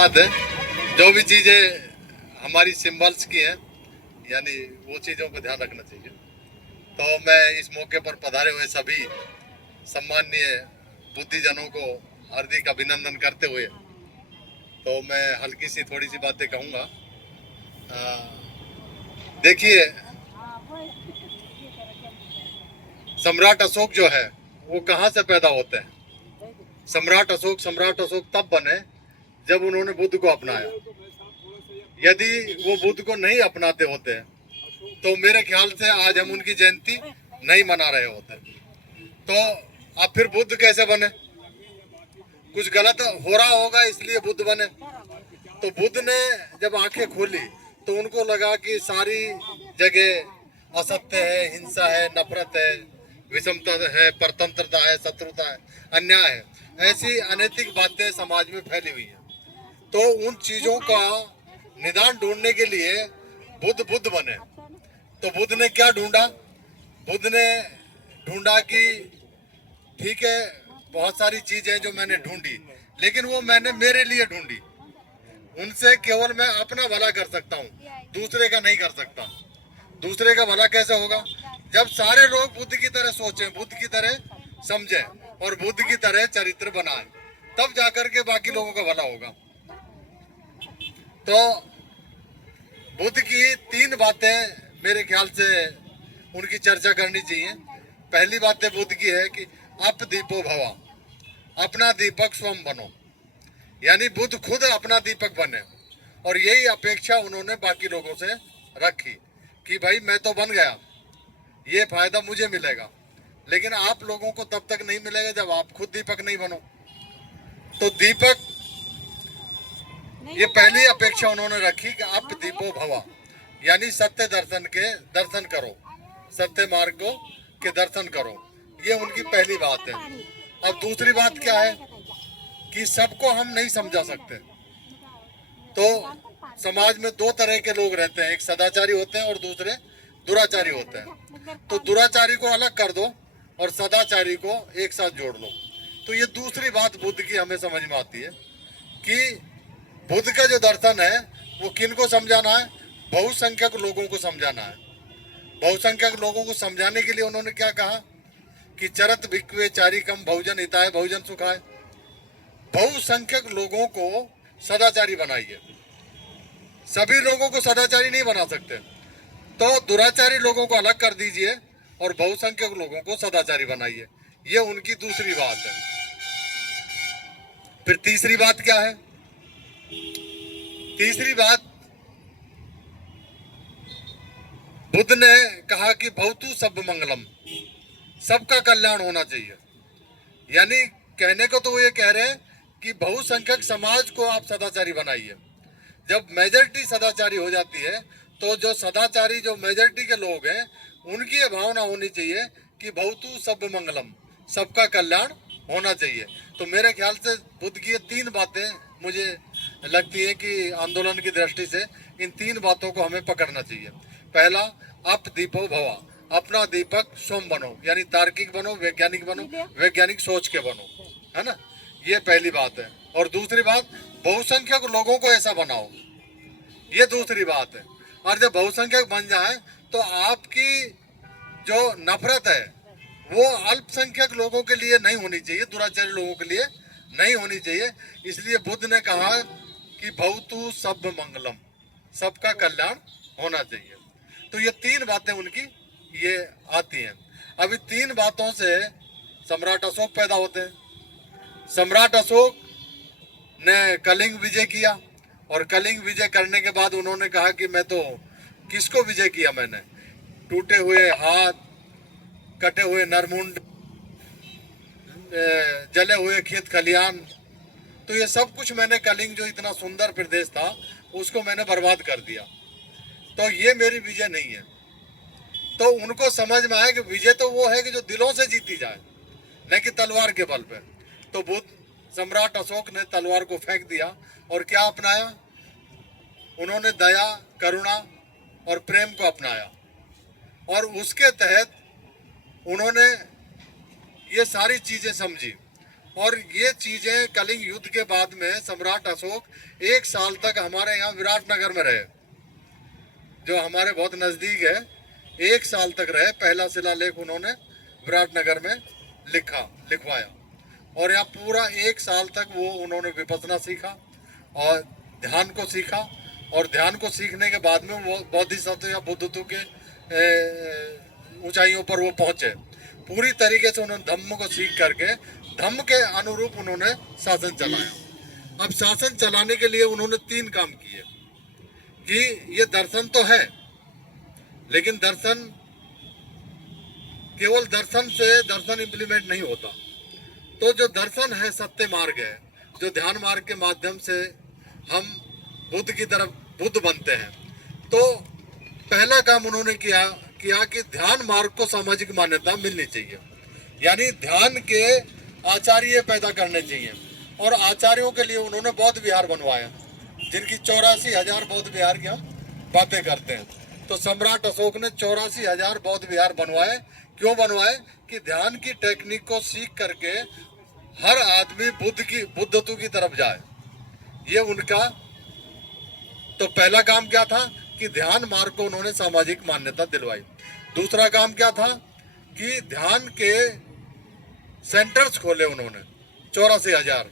बात है, जो भी चीज़ें हमारी सिंबल्स की हैं यानी वो चीज़ों पर ध्यान रखना चाहिए। तो मैं इस मौके पर पधारे हुए सभी सम्माननीय बुद्धिजनों को हार्दिक अभिनंदन करते हुए तो मैं हल्की सी थोड़ी सी बातें कहूँगा। देखिए, सम्राट अशोक जो है वो कहाँ से पैदा होते हैं? सम्राट अशोक तब बने जब उन्होंने बुद्ध को अपनाया। यदि वो बुद्ध को नहीं अपनाते होते तो मेरे ख्याल से आज हम उनकी जयंती नहीं मना रहे होते। तो अब फिर बुद्ध कैसे बने? कुछ गलत हो रहा होगा इसलिए बुद्ध बने। तो बुद्ध ने जब आंखें खोली तो उनको लगा कि सारी जगह असत्य है, हिंसा है, नफरत है, विषमता है, परतंत्रता है, शत्रुता है, अन्याय है, ऐसी अनैतिक बातें समाज में फैली हुई हैं। तो उन चीजों का निदान ढूंढने के लिए बुद्ध बने। तो बुद्ध ने क्या ढूंढा? बुद्ध ने ढूंढा कि ठीक है, बहुत सारी चीजें जो मैंने ढूंढी, लेकिन वो मैंने मेरे लिए ढूंढी। उनसे केवल मैं अपना भला कर सकता हूँ, दूसरे का नहीं कर सकता। दूसरे का भला कैसे होगा? जब सारे लोग बुद्ध की तरह सोचें, बुद्ध की तरह समझें और बुद्ध की तरह चरित्र बनाएं, तब जाकर के बाकी लोगों का भला होगा। तो बुद्ध की 3 बातें मेरे ख्याल से उनकी चर्चा करनी चाहिए। पहली बात बुद्ध की है कि अप दीपो भवा, अपना दीपक स्वयं बनो, यानी बुद्ध खुद अपना दीपक बने। और यही अपेक्षा उन्होंने बाकी लोगों से रखी कि भाई मैं तो बन गया, ये फायदा मुझे मिलेगा, लेकिन आप लोगों को तब तक नहीं मिलेगा जब आप खुद दीपक नहीं बनो। तो दीपक, ये पहली अपेक्षा उन्होंने रखी कि आप दीपो भवा, यानी सत्य दर्शन के दर्शन करो, सत्य मार्ग को के दर्शन करो। ये उनकी पहली बात है। अब दूसरी बात क्या है कि सबको हम नहीं समझा सकते। तो समाज में 2 तरह के लोग रहते हैं, एक सदाचारी होते हैं और दूसरे दुराचारी होते हैं। तो दुराचारी को अलग कर दो और सदाचारी को एक साथ जोड़ लो। तो ये दूसरी बात बुद्ध की हमें समझ में आती है कि बुद्ध का जो दर्शन है वो किन को समझाना है? बहुसंख्यक लोगों को समझाना है। बहुसंख्यक लोगों को समझाने के लिए उन्होंने क्या कहा कि चरत भिक्वे चारिकम बहुजन हिताय बहुजन सुखाय। बहुसंख्यक लोगों को सदाचारी बनाइए। सभी लोगों को सदाचारी नहीं बना सकते, तो दुराचारी लोगों को अलग कर दीजिए और बहुसंख्यक लोगों को सदाचारी बनाइए। ये उनकी दूसरी बात है। फिर तीसरी बात क्या है? तीसरी बात बुद्ध ने कहा कि भवतु सब मंगलम, सबका कल्याण होना चाहिए। यानी कहने को तो वो ये कह रहे हैं कि बहुसंख्यक समाज को आप सदाचारी बनाइए। जब मेजॉरिटी सदाचारी हो जाती है तो जो सदाचारी, जो मेजॉरिटी के लोग हैं, उनकी ये भावना होनी चाहिए कि भवतु सब मंगलम, सबका कल्याण होना चाहिए। तो मेरे ख्याल से बुद्ध की ये 3 बातें मुझे लगती है कि आंदोलन की दृष्टि से इन 3 बातों को हमें पकड़ना चाहिए। पहला, अप दीपो भवा, अपना दीपक स्वयं बनो, यानी तार्किक बनो, वैज्ञानिक बनो, वैज्ञानिक सोच के बनो, है ना? ये पहली बात है। और दूसरी बात, बहुसंख्यक लोगों को ऐसा बनाओ, ये दूसरी बात है। और जब बहुसंख्यक बन जाए तो आपकी जो नफरत है वो अल्पसंख्यक लोगों के लिए नहीं होनी चाहिए, दुराचारी लोगों के लिए नहीं होनी चाहिए। इसलिए बुद्ध ने कहा कि भवतु सब मंगलम, सबका कल्याण होना चाहिए। तो ये 3 बातें उनकी ये आती हैं। अभी 3 बातों से सम्राट अशोक पैदा होते हैं। सम्राट अशोक ने कलिंग विजय किया और कलिंग विजय करने के बाद उन्होंने कहा कि मैं तो किसको विजय किया? मैंने टूटे हुए हाथ, कटे हुए नरमुंड, जले हुए खेत खलियान, तो ये सब कुछ मैंने, कलिंग जो इतना सुंदर प्रदेश था उसको मैंने बर्बाद कर दिया। तो ये मेरी विजय नहीं है। तो उनको समझ में आया कि विजय तो वो है कि जो दिलों से जीती जाए, न कि तलवार के बल पे। तो बुद्ध, सम्राट अशोक ने तलवार को फेंक दिया और क्या अपनाया? उन्होंने दया, करुणा और प्रेम को अपनाया और उसके तहत उन्होंने ये सारी चीजें समझी और ये चीजें कलिंग युद्ध के बाद में सम्राट अशोक 1 साल तक हमारे यहाँ विराटनगर में रहे, जो हमारे बहुत नजदीक है। 1 साल तक रहे। पहला शिलालेख उन्होंने विराटनगर में लिखवाया और यहाँ पूरा 1 साल तक वो उन्होंने विपස්සना सीखा और ध्यान को सीखा। और ध्यान को सीखने के बाद में वो बोधिसत्व या बुद्धत्व के ऊंचाइयों पर वो पहुंचे। पूरी तरीके से उन्होंने धम्म को सीख करके धम्म के अनुरूप उन्होंने शासन चलाया। अब शासन चलाने के लिए उन्होंने 3 काम किए कि ये दर्शन तो है, लेकिन दर्शन केवल दर्शन से दर्शन इंप्लीमेंट नहीं होता। तो जो दर्शन है सत्य मार्ग है, जो ध्यान मार्ग के माध्यम से हम बुद्ध की तरफ बुद्ध बनते हैं। तो पहला काम उन्होंने किया कि ध्यान मार्ग को सामाजिक मान्यता मिलनी चाहिए, यानी ध्यान के आचार्य पैदा करने चाहिए। और आचार्यों के लिए उन्होंने बौद्ध विहार बनवाया, जिनकी 84,000 बौद्ध विहार की हम बातें करते हैं। तो सम्राट अशोक ने 84,000 बौद्ध विहार बनवाए। क्यों बनवाए? कि ध्यान की टेक्निक को सीख करके हर आदमी बुद्धत्व की तरफ जाए। ये उनका तो पहला काम क्या था कि ध्यान मार्ग को उन्होंने सामाजिक मान्यता दिलवाई। दूसरा काम क्या था कि ध्यान के सेंटर्स खोले उन्होंने 84,000।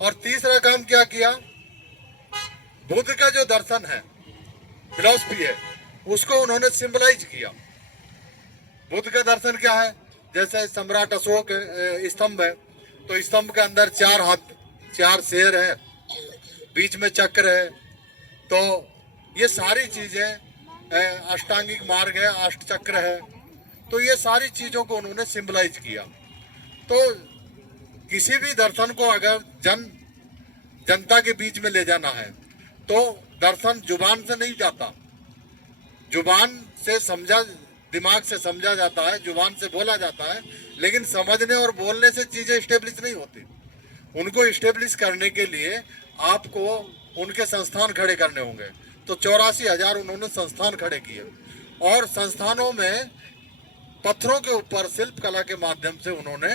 और तीसरा काम क्या किया? बुद्ध का जो दर्शन है, फिलॉसफी है, उसको उन्होंने सिंबलाइज किया। बुद्ध का दर्शन क्या है? जैसे सम्राट अशोक स्तंभ है, तो स्तंभ के अंदर 4 हाथ, 4 शेर है, बीच में चक्र है। तो ये सारी चीजें अष्टांगिक मार्ग है, अष्ट चक्र है। तो ये सारी चीजों को उन्होंने सिंबलाइज किया। तो किसी भी दर्शन को अगर जनता के बीच में ले जाना है तो दर्शन जुबान से नहीं जाता। जुबान से समझा, दिमाग से समझा जाता है, जुबान से बोला जाता है, लेकिन समझने और बोलने से चीजें स्टेब्लिश नहीं होती। उनको स्टेब्लिश करने के लिए आपको उनके संस्थान खड़े करने होंगे। तो 84,000 उन्होंने संस्थान खड़े किए और संस्थानों में पत्थरों के ऊपर शिल्प कला के माध्यम से उन्होंने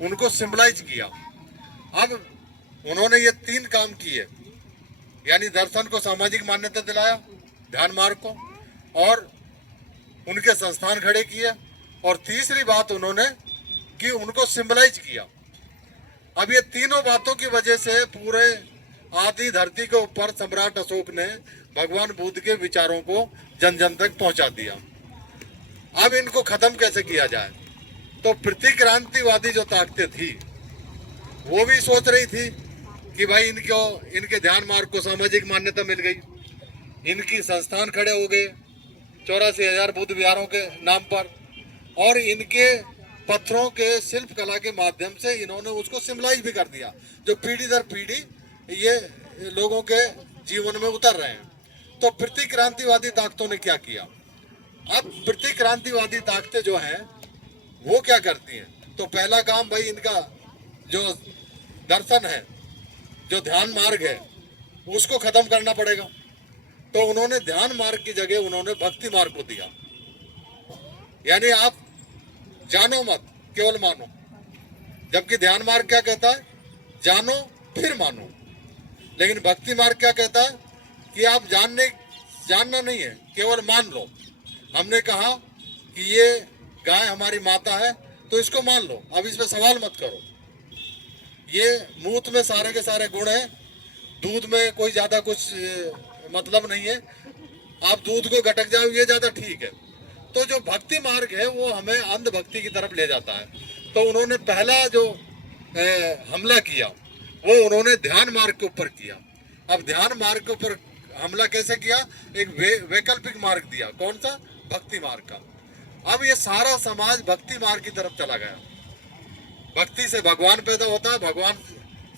उनको सिंबलाइज किया। अब उन्होंने ये 3 काम किए, यानी दर्शन को सामाजिक मान्यता दिलाया, ध्यान मार्ग को, और उनके संस्थान खड़े किए, और तीसरी बात उन्होंने कि उनको सिंबलाइज किया। अब ये तीनों बातों की वजह से पूरे आदि धरती के ऊपर सम्राट अशोक ने भगवान बुद्ध के विचारों को जन जन तक पहुंचा दिया। अब इनको खत्म कैसे किया जाए? तो प्रतिक्रांतिवादी जो ताकतें थी वो भी सोच रही थी कि भाई इनके ध्यान मार्ग को सामाजिक मान्यता मिल गई, इनकी संस्थान खड़े हो गए 84,000 बुद्ध विहारों के नाम पर, और इनके पत्थरों के शिल्प कला के माध्यम से इन्होंने उसको सिम्बलाइज भी कर दिया, जो पीढ़ी दर पीढ़ी ये लोगों के जीवन में उतर रहे हैं। तो प्रतिक्रांतिवादी ताकतों ने क्या किया? अब प्रतिक्रांतिवादी ताकतें जो हैं वो क्या करती हैं? तो पहला काम भाई इनका जो दर्शन है, जो ध्यान मार्ग है, उसको खत्म करना पड़ेगा। तो उन्होंने ध्यान मार्ग की जगह उन्होंने भक्ति मार्ग को दिया, यानी आप जानो मत, केवल मानो। जबकि ध्यान मार्ग क्या कहता है? जानो फिर मानो। लेकिन भक्ति मार्ग क्या कहता है? कि आप जानना नहीं है, केवल मान लो। हमने कहा कि ये गाय हमारी माता है तो इसको मान लो, अब इस पे सवाल मत करो। ये मूत्र में सारे के सारे गुण हैं, दूध में कोई ज्यादा कुछ मतलब नहीं है, आप दूध को गटक जाओ ये ज्यादा ठीक है। तो जो भक्ति मार्ग है वो हमें अंधभक्ति की तरफ ले जाता है। तो उन्होंने पहला जो हमला किया वो उन्होंने ध्यान मार्ग के ऊपर किया। अब ध्यान मार्ग के ऊपर हमला कैसे किया? एक वैकल्पिक मार्ग दिया। कौन सा? भक्ति मार्ग का। अब ये सारा समाज भक्ति मार्ग की तरफ चला गया। भक्ति से भगवान पैदा होता है, भगवान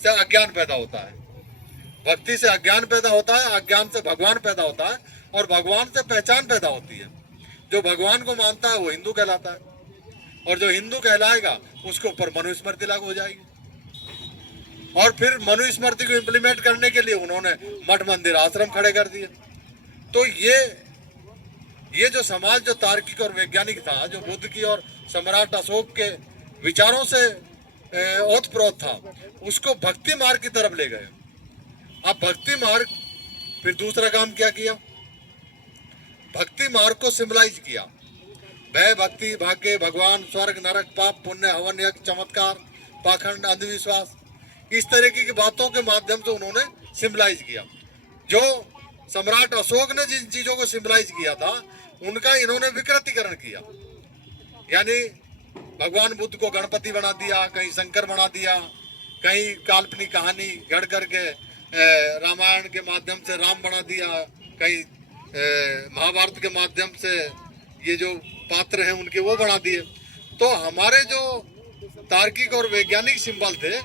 से अज्ञान पैदा होता है, भक्ति से अज्ञान पैदा होता है, अज्ञान से भगवान पैदा होता है, और भगवान से पहचान पैदा होती है। जो भगवान को मानता है वो हिंदू कहलाता है, और जो हिंदू कहलाएगा उसके ऊपर मनुस्मृति लागू हो जाएगी। और फिर मनुस्मृति को इम्प्लीमेंट करने के लिए उन्होंने मठ मंदिर आश्रम खड़े कर दिए। तो ये जो समाज जो तार्किक और वैज्ञानिक था, जो बुद्ध की और सम्राट अशोक के विचारों से ओतप्रोत था, उसको भक्ति मार्ग की तरफ ले गए। अब भक्ति मार्ग, फिर दूसरा काम क्या किया, भक्ति मार्ग को सिम्बलाइज किया। भय, भक्ति, भाग्य, भगवान, स्वर्ग, नरक, पाप, पुण्य, हवन, यज्ञ, चमत्कार, पाखंड, अंधविश्वास, इस तरीके की बातों के माध्यम से उन्होंने सिम्बलाइज किया। जो सम्राट अशोक ने जिन चीजों को सिम्बलाइज किया था, उनका इन्होंने विकृतीकरण किया। यानी भगवान बुद्ध को गणपति बना दिया, कहीं शंकर बना दिया, कहीं काल्पनिक कहानी गढ़ करके रामायण के माध्यम से राम बना दिया, कहीं महाभारत के माध्यम से ये जो पात्र हैं उनके वो बना दिए। तो हमारे जो तार्किक और वैज्ञानिक सिंबल थे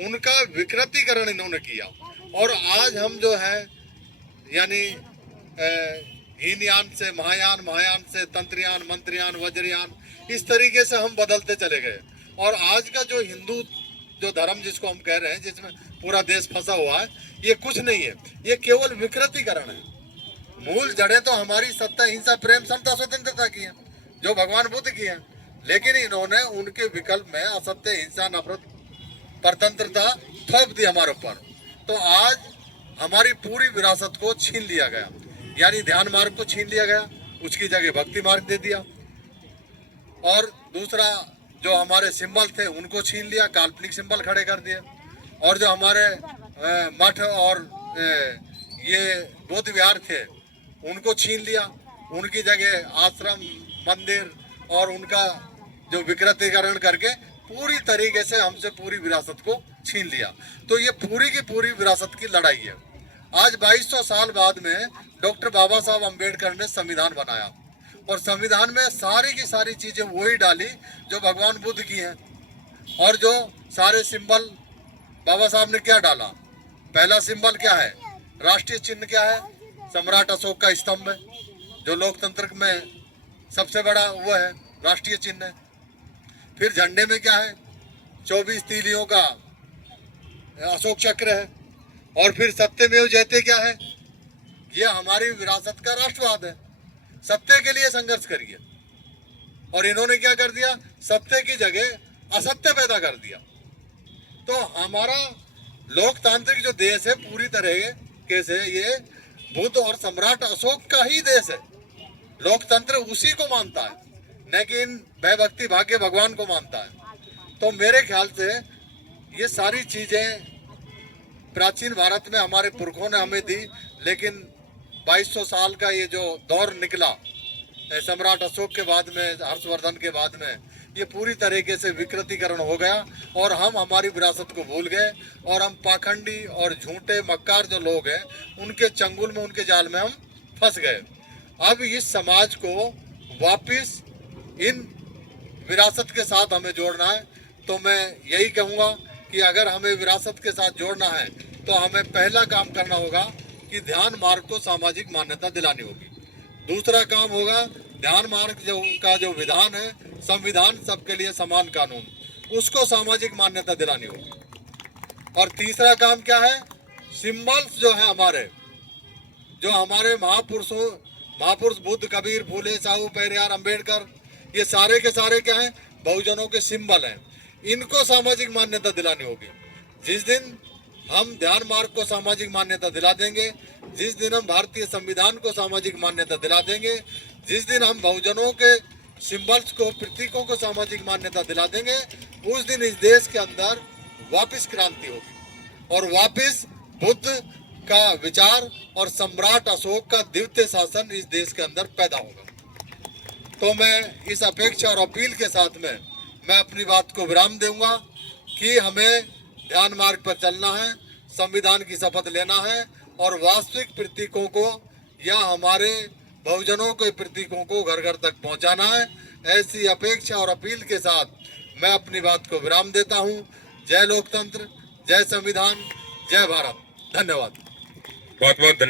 उनका विकृतीकरण इन्होंने किया। और आज हम जो है यानी हीनयान से महायान, महायान से तंत्रयान, मंत्रयान, वज्रयान, इस तरीके से हम बदलते चले गए। और आज का जो हिंदू जो धर्म जिसको हम कह रहे हैं, जिसमें पूरा देश फंसा हुआ है, ये कुछ नहीं है, ये केवल विकृतीकरण है। मूल जड़ें तो हमारी सत्ता, हिंसा, प्रेम, समता, स्वतंत्रता की है, जो भगवान बुद्ध की है। लेकिन इन्होंने उनके विकल्प में असत्य, हिंसा, नफरत, परतंत्रता थोप दी हमारे ऊपर। तो आज हमारी पूरी विरासत को छीन लिया गया, यानी ध्यान मार्ग को छीन लिया गया, उसकी जगह भक्ति मार्ग दे दिया। और दूसरा जो हमारे सिंबल थे उनको छीन लिया, काल्पनिक सिंबल खड़े कर दिए। और जो हमारे मठ और ये बौद्ध विहार थे उनको छीन लिया, उनकी जगह आश्रम, मंदिर और उनका जो विकृतीकरण करके पूरी तरीके से हमसे पूरी विरासत को छीन लिया। तो ये पूरी की पूरी विरासत की लड़ाई है। आज 2200 साल बाद में डॉक्टर बाबा साहब अम्बेडकर ने संविधान बनाया, और संविधान में सारी की सारी चीजें वही डाली जो भगवान बुद्ध की हैं। और जो सारे सिंबल बाबा साहब ने क्या डाला, पहला सिंबल क्या है, राष्ट्रीय चिन्ह क्या है, सम्राट अशोक का स्तंभ है, जो लोकतंत्र में सबसे बड़ा वो है, राष्ट्रीय चिन्ह है। फिर झंडे में क्या है, 24 तीलियों का अशोक चक्र है। और फिर सत्यमेव जयते क्या है, ये हमारी विरासत का राष्ट्रवाद है, सत्य के लिए संघर्ष करिए। और इन्होंने क्या कर दिया, सत्य की जगह असत्य पैदा कर दिया। तो हमारा लोकतांत्रिक जो देश है पूरी तरह से ये बुद्ध और सम्राट अशोक का ही देश है। लोकतंत्र उसी को मानता है, न कि इन भय, भक्ति, भाग्य, भगवान को मानता है। तो मेरे ख्याल से ये सारी चीजें प्राचीन भारत में हमारे पुरखों ने हमें दी, लेकिन 2200 साल का ये जो दौर निकला सम्राट अशोक के बाद में, हर्षवर्धन के बाद में, ये पूरी तरीके से विकृतीकरण हो गया और हम हमारी विरासत को भूल गए। और हम पाखंडी और झूठे मक्कार जो लोग हैं उनके चंगुल में, उनके जाल में हम फंस गए। अब इस समाज को वापस इन विरासत के साथ हमें जोड़ना है। तो मैं यही कहूँगा कि अगर हमें विरासत के साथ जोड़ना है तो हमें पहला काम करना होगा कि ध्यान मार्ग को सामाजिक मान्यता दिलानी होगी। दूसरा काम होगा ध्यान मार्ग का जो विधान है, संविधान सबके लिए समान कानून, उसको सामाजिक मान्यता दिलानी होगी। और तीसरा काम क्या है, सिंबल्स जो है हमारे, जो हमारे महापुरुष बुद्ध, कबीर, फूले, साहू, पेरियार, अंबेडकर, ये सारे के सारे क्या हैं, बहुजनों के सिंबल हैं, इनको सामाजिक मान्यता दिलानी होगी। जिस दिन हम ध्यान मार्ग को सामाजिक मान्यता दिला देंगे, जिस दिन हम भारतीय संविधान को सामाजिक मान्यता दिला देंगे, जिस दिन हम बहुजनों के सिंबल्स को, प्रतीकों को सामाजिक मान्यता दिला देंगे, उस दिन इस देश के अंदर वापस क्रांति होगी और वापस बुद्ध का विचार और सम्राट अशोक का दिव्य शासन इस देश के अंदर पैदा होगा। तो मैं इस अपेक्षा और अपील के साथ में मैं अपनी बात को विराम दूंगा कि हमें ध्यान मार्ग पर चलना है, संविधान की शपथ लेना है और वास्तविक प्रतीकों को या हमारे बहुजनों के प्रतीकों को घर घर तक पहुंचाना है। ऐसी अपेक्षा और अपील के साथ मैं अपनी बात को विराम देता हूं। जय लोकतंत्र, जय संविधान, जय भारत। धन्यवाद। बहुत बहुत धन्यवाद।